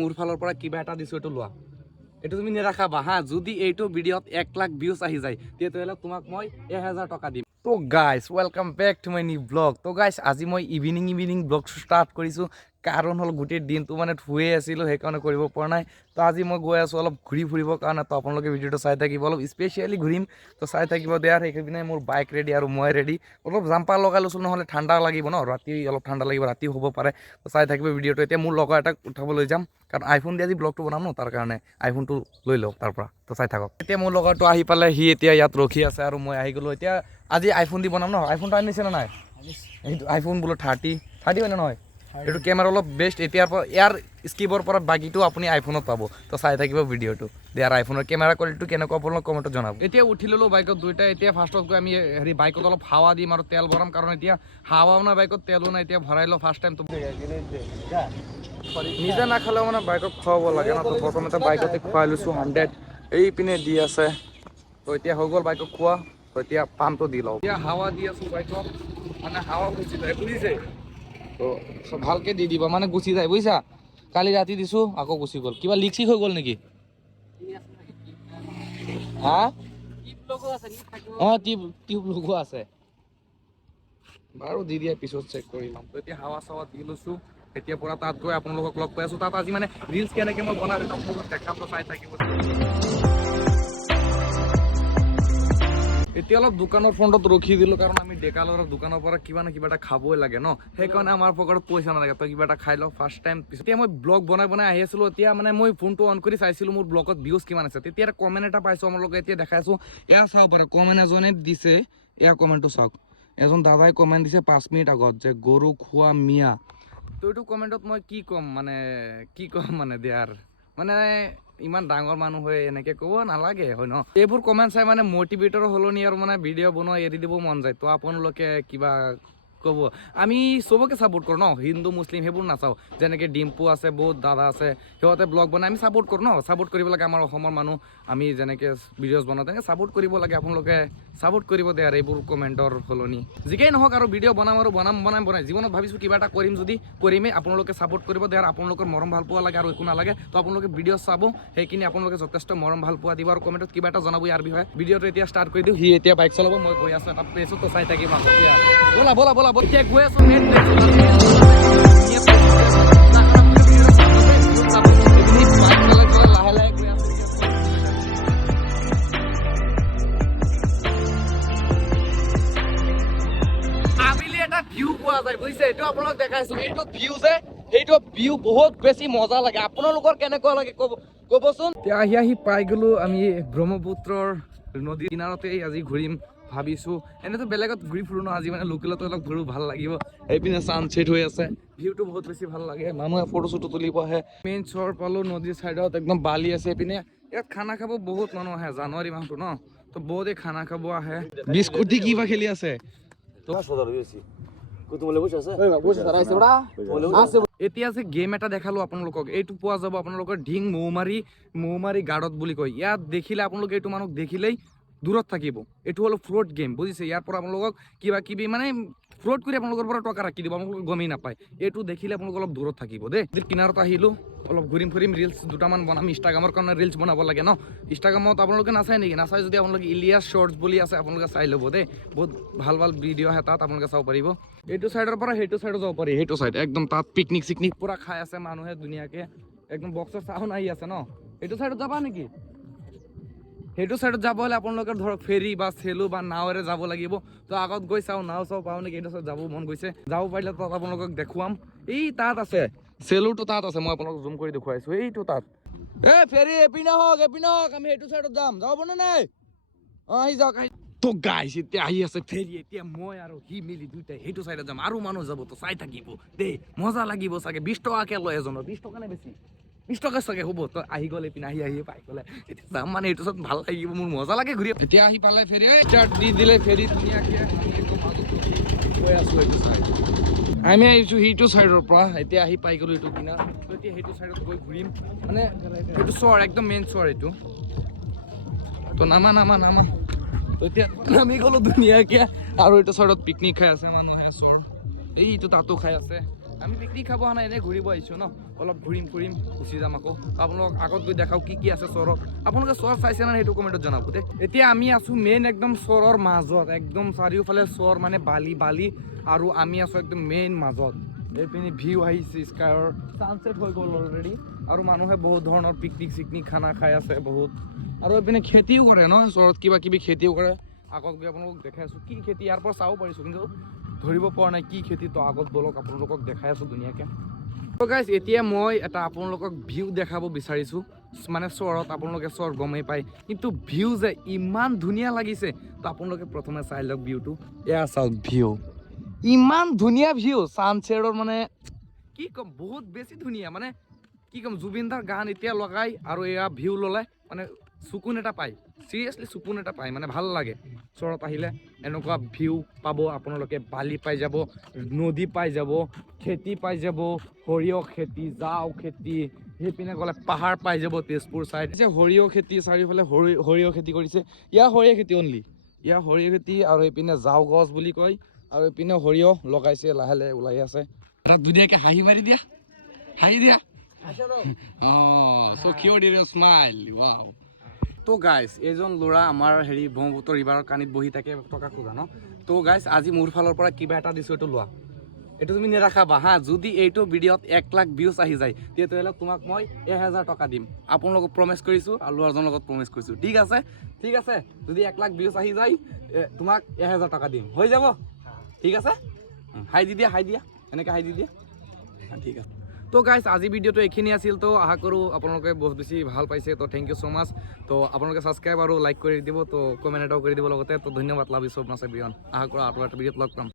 মোৰ ফালৰ পৰা কিবা এটা দিছো এইটো লোৱা এইটো তুমি নেৰাখাবা হা যদি এইটো ভিডিঅ'ত 1 লাখ ভিউজ আহি যায় তেতিয়াহ'লে তোমাক মই 1000 টকা দিম তো guys welcome back to my new vlog তো গাইজ আজি মই ইভিনিং ব্লগ ষ্টাৰ্ট কৰিছোঁ কাৰণ হ'ল গোটেই দিনটো মানে শুয়ে আছিলোঁ সেইকাৰণে কৰিব পৰা নাই তো আজি মই গৈ আছোঁ অলপ ঘূৰি ফুৰিবৰ কাৰণে তো আপোনালোকে ভিডিঅ'টো চাই থাকিব অলপ স্পেচিয়েলি ঘূৰিম তো চাই থাকিব দিয়া সেইপিনে মোৰ বাইক ৰেডি আৰু মই ৰেডি অলপ জাম্পাৰ লগাই লৈছোঁ নহ'লে ঠাণ্ডা লাগিব ন ৰাতি অলপ ঠাণ্ডা লাগিব ৰাতি হ'ব পাৰে তো চাই থাকিব ভিডিঅ'টো এতিয়া মোৰ লগৰ এটাক উঠাব লৈ যাম কাৰণ আইফোন দি আজি ব্লগটো বনাম ন তাৰ কাৰণে আইফোনটো লৈ লওক তাৰ পৰা তো চাই থাকক এতিয়া মোৰ লগৰটো আহি পালে সি এতিয়া ইয়াত ৰখি আছে আৰু মই আহি গ'লোঁ এতিয়া আজি আইফোন দি বনাম ন আইফোনটো আনিছে নে নাই এইটো আইফোন বোলো 30 হয় নে নহয় এইটো কেমেৰা অলপ বেষ্ট এতিয়াৰ পৰা ইয়াৰ স্কিপৰ পৰা বাকীটো আপুনি আইফোনত পাব তো চাই থাকিব ভিডিঅ'টো ইয়াৰ আইফোনৰ কেমেৰা কোৱালিটিটো কেনেকুৱা আপোনালোক কমেণ্টত জনাব এতিয়া উঠি ল'লোঁ বাইকত দুইটা এতিয়া ফাৰ্ষ্টত গৈ আমি হেৰি বাইকত অলপ হাৱা দিম আৰু তেল ভৰাম কাৰণ এতিয়া হাৱাও নাই বাইকত তেলো নাই এতিয়া ভৰাই লওঁ ফাৰ্ষ্ট টাইম তো নিজে নাখালেও মানে বাইকত খুৱাব লাগে ন তো প্ৰথমতে বাইকতে খুৱাই লৈছোঁ 100 এইপিনে দি আছে তো এতিয়া হৈ গ'ল বাইকক খোৱা তো এতিয়া পাম্পটো দি লওঁ এতিয়া হাৱা দি আছোঁ বাইকত মানে হাৱা গুচি যায় বুজিছে তো ভালকে দি দিবা মানে গুচি যায় বুজিছা কালি ৰাতি দিছোঁ আকৌ গুচি গ'ল কিবা লিক চিক হৈ গ'ল নেকি হা অঁ টিউব লগোৱা আছে বাৰু দি দিয়া পিছত চেক কৰি ল'ম তো এতিয়া হাৱা চাৱা দি লৈছোঁ এতিয়া পৰা তাত গৈ আপোনালোকক লগ পাই আছোঁ তাত আজি মানে ৰিলচ কেনেকৈ মই বনাই আপোনালোকক দেখাম তো চাই থাকিব এতিয়া অলপ দোকানৰ ফ্ৰণ্টত ৰখি দিলোঁ কাৰণ আমি ডেকা ল'ৰা দোকানৰ পৰা কিবা না কিবা এটা খাবই লাগে ন সেইকাৰণে আমাৰ পকেটত পইচা নালাগে তই কিবা এটা খাই লওঁ ফাৰ্ষ্ট টাইম এতিয়া মই ব্লগ বনাই আহি আছিলোঁ এতিয়া মানে মই ফোনটো অন কৰি চাইছিলোঁ মোৰ ব্লগত ভিউজ কিমান আছে তেতিয়া এটা কমেণ্ট এটা পাইছোঁ আপোনালোকে এতিয়া দেখাইছোঁ এয়া চাব পাৰে কমেণ্ট এজনে দিছে এয়া কমেণ্টটো চাওক এজন দাদাই কমেণ্ট দিছে 5 মিনিট আগত যে গৰু খোৱা মিয়া তো এইটো কমেণ্টত মই কি ক'ম মানে দিয়াৰ মানে ইমান ডাঙৰ মানুহ হৈ এনেকৈ ক'ব নালাগে হয় ন এইবোৰ কমেণ্ট চাই মানে মটিভেটৰ সলনি আৰু মানে ভিডিঅ' বনোৱা এৰি দিব মন যায় তো আপোনালোকে কিবা ক'ব আমি চবকে ছাপোৰ্ট কৰোঁ ন হিন্দু মুছলিম সেইবোৰ নাচাওঁ যেনেকৈ ডিম্পু আছে বহুত দাদা আছে সিহঁতে ব্লগ বনাই আমি ছাপোৰ্ট কৰোঁ ন ছাপোৰ্ট কৰিব লাগে আমাৰ অসমৰ মানুহ আমি যেনেকৈ ভিডিঅ'জ বনাওঁ তেনেকৈ ছাপোৰ্ট কৰিব লাগে আপোনালোকে ছাপোৰ্ট কৰিব দিয়ে আৰু এইবোৰ কমেণ্টৰ সলনি যিকেই নহওক আৰু ভিডিঅ' বনাম আৰু বনাই জীৱনত ভাবিছোঁ কিবা এটা কৰিম যদি কৰিমেই আপোনালোকে ছাপোৰ্ট কৰিব দিয়ে আৰু আপোনালোকৰ মৰম ভাল পোৱা লাগে আৰু একো নালাগে তো আপোনালোকে ভিডিঅ' চাব সেইখিনি আপোনালোকে যথেষ্ট মৰম ভাল পোৱা দিব আৰু কমেণ্টত কিবা এটা জনাব ইয়াৰ বিষয়ে ভিডিঅ'টো এতিয়া ষ্টাৰ্ট কৰি দিওঁ সি এতিয়া বাইক চলাব মই গৈ আছোঁ এটা প্লেচত তো চাই থাকিম বলা এতিয়া গৈ আছোঁ মেইন লাহে গৈ আছোঁ আবেলি এটা ভিউ পোৱা যায় বুজিছে এইটো আপোনালোক দেখাইছোঁ এইটো ভিউ যে সেইটো ভিউ বহুত বেছি মজা লাগে আপোনালোকৰ কেনেকুৱা লাগে ক'বচোন এতিয়া আহি পাই গ'লোঁ আমি ব্ৰহ্মপুত্ৰৰ নদীৰ কিনাৰতে আজি ঘূৰিম ভাবিছোঁ এনেতো বেলেগত ঘূৰি ফুৰোঁ ন আজি মানে লোকেলতো অলপ ঘূৰো ভাল লাগিব এইপিনে ছানছেট হৈ আছে ভিউটো বহুত বেছি ভাল লাগে মানুহে ফটো চটো তুলিব আহে মেইন চৰ পালোঁ নদীৰ ছাইডত একদম বালি আছে এইপিনে ইয়াত খানা খাব বহুত মানুহ আহে জানুৱাৰী মাহটো ন তো বহুতেই খানা খাব আহে বিস্কুট দি কিবা খেলি আছে এতিয়া যে গেম এটা দেখালো আপোনালোকক এইটো পোৱা যাব আপোনালোকৰ ঢিং মৌমাৰী গাৰ্ডত বুলি কয় ইয়াত দেখিলে আপোনালোকে এইটো মানুহক দেখিলেই দূৰত থাকিব এইটো হ'ল ফ্ৰড গেম বুজিছে ইয়াৰ পৰা আপোনালোকক কিবা কিবি মানে ফ্ৰড কৰি আপোনালোকৰ পৰা টকা ৰাখি দিব আপোনালোকে গমেই নাপায় এইটো দেখিলে আপোনালোক অলপ দূৰত থাকিব দেই কিনাৰত আহিলোঁ অলপ ঘূৰিম ৰিলচ দুটামান বনাম ইনষ্টাগ্ৰামৰ কাৰণে ৰিলচ বনাব লাগে ন ইনষ্টাগ্ৰামত আপোনালোকে নাচায় নেকি নাচায় যদি আপোনালোকে ইলিয়াছ শ্বৰ্টছ বুলি আছে আপোনালোকে চাই ল'ব দেই বহুত ভাল ভিডিঅ' আহে তাত আপোনালোকে চাব পাৰিব এইটো চাইডৰ পৰা সেইটো চাইডত যাব পাৰি সেইটো চাইড একদম তাত পিকনিক চিকনিক পুৰা খাই আছে মানুহে ধুনীয়াকৈ একদম বক্সৰ চাউণ্ড আহি আছে ন এইটো চাইডত যাবা নেকি সেইটো চাইডত যাব হ'লে আপোনালোকে ধৰক ফেৰী বা চেলু বা নাৱেৰে যাব লাগিব তো আগত গৈ চাওঁ নাও চাওঁ পাওঁ নেকি এইটো চাইড যাব মন গৈছে যাব পাৰিলে তাত আপোনালোকক দেখুৱাম এই তাত আছে চেলুটো তাত আছে মই আপোনালোকক জুম কৰি দেখুৱাইছোঁ এইটো তাত ফেৰী এপিনে হওক আমি সেইটো চাইডত যাম যাব নে নাই আহি যাওক তো গাইছ এতিয়া আহি আছে ফেৰী এতিয়া মই আৰু সি মিলি দুইটাই সেইটো চাইডত যাম আৰু মানুহ যাব তো চাই থাকিব দেই মজা লাগিব চাগে 20 টকাকৈ লয় এজনৰ 20 টকা নে বেছি 20 টকা চাগে হ'ব তো আহি গ'লে পিনে আহি পাই গ'লে এতিয়া যাম মানে এইটো চব ভাল লাগিব মোৰ মজা লাগে ঘূৰি এতিয়া আহি পালে ফেৰী ষ্টাৰ্ট দি দিলে ফেৰী ধুনীয়াকৈ গৈ আছোঁ এইটো চাইড আমি আহিছোঁ সেইটো চাইডৰ পৰা এতিয়া আহি পাই গ'লোঁ এইটো কিনা এতিয়া সেইটো চাইডত গৈ ঘূৰিম মানে এইটো চৰ একদম মেইন চৰ এইটো তো নামা তো এতিয়া নামি গ'লোঁ ধুনীয়াকৈ আৰু এইটো চাইডত পিকনিক খাই আছে মানুহে চৰ এইটো তাতো খাই আছে আমি পিকনিক খাব অহা নাই, এনেই ঘূৰিব আহিছোঁ ন, অলপ ঘূৰিম ফুৰিম গুচি যাম আকৌ। আপোনালোকক আগত গৈ দেখাওঁ কি আছে চহৰত। আপোনালোকে চহৰ চাইছে নে সেইটো কমেণ্টত জনাব দেই। এতিয়া আমি আছোঁ মেইন একদম চহৰৰ মাজত, একদম চাৰিওফালে চহৰ মানে বালি আৰু আমি আছোঁ একদম মেইন মাজত। এইপিনে ভিউ আহিছে স্কাইৰ, ছানছেট হৈ গ'ল অলৰেডি আৰু মানুহে বহুত ধৰণৰ পিকনিক খানা খাই আছে বহুত। আৰু এইপিনে খেতিও কৰে ন, চহৰত কিবা কিবি খেতিও কৰে। আগত গৈ আপোনালোকক দেখাই আছোঁ কি খেতি, ইয়াৰ পৰা চাব পাৰিছোঁ কিন্তু ধৰিব পৰা নাই কি খেতি। তো আগত বলক আপোনালোকক দেখাই আছোঁ ধুনীয়াকৈ। তো গাইজ এতিয়া মই এটা আপোনালোকক ভিউ দেখাব বিচাৰিছোঁ, মানে চহৰত আপোনালোকে চহৰ গমেই পায়, কিন্তু ভিউ যে ইমান ধুনীয়া লাগিছে। তো আপোনালোকে প্ৰথমে চাই লওক ভিউটো, এয়া চাওক ভিউ, ইমান ধুনীয়া ভিউ ছানছেটৰ, মানে কি ক'ম বহুত বেছি ধুনীয়া। মানে কি ক'ম, জুবিন দাৰ গান এতিয়া লগাই আৰু এয়া ভিউ ল'লে মানে চকুন এটা পায়, চিৰিয়াছলি চকুন এটা পায়, মানে ভাল লাগে। চহৰত আহিলে এনেকুৱা ভিউ পাব আপোনালোকে, বালি পাই যাব, নদী পাই যাব, খেতি পাই যাব, সৰিয়হ খেতি, জাও খেতি, সেইপিনে গ'লে পাহাৰ পাই যাব তেজপুৰ চাইড। সৰিয়হ খেতি চাৰিওফালে সৰিয়হ খেতি কৰিছে, ইয়াৰ সৰিয়হ খেতি অনলি, ইয়াৰ সৰিয়হ খেতি। আৰু এইপিনে জাও গছ বুলি কয়, আৰু এইপিনে সৰিয়হ লগাইছে, লাহে লাহে ওলাই আছে। এটা ধুনীয়াকৈ হাঁহি মাৰি দিয়া, হাঁহি দিয়া। So cute in your smile. Wow. তো গাইজ এইজন ল'ৰা আমাৰ ব্ৰহ্মপুত্ৰ ৰিভাৰৰ কানিত বহি থাকে টকা খোজা ন। তো গাইজ আজি মোৰ ফালৰ পৰা কিবা এটা দিছোঁ, এইটো লোৱা, এইটো তুমি নেৰাখাবা হা। যদি এইটো ভিডিঅ'ত 1 লাখ ভিউজ আহি যায় তেতিয়াহ'লে তোমাক মই 1000 টকা দিম। আপোনালোকক প্ৰমিছ কৰিছোঁ আৰু ল'ৰাজনৰ লগত প্ৰমিছ কৰিছোঁ, ঠিক আছে? ঠিক আছে, যদি 1 লাখ ভিউজ আহি যায় তোমাক 1000 টকা দিম, হৈ যাব? ঠিক আছে, হাই দি দিয়া, এনেকৈ হাই দি দিয়া, ঠিক আছে। তো গাইজ আজি ভিডিঅ'টো এইখিনি আছিল। তো আশা কৰোঁ আপোনালোকে বহুত বেছি ভাল পাইছে। তো থেংক ইউ ছ' মাছ। তো আপোনালোকে ছাবস্ক্ৰাইব আৰু লাইক কৰি দিব, তো কমেণ্ট এটাও কৰি দিব লগতে। তো ধন্যবাদ, love you so' much everyone. আশা কৰোঁ আৰু এটা ভিডিঅ'ত লগ পাম।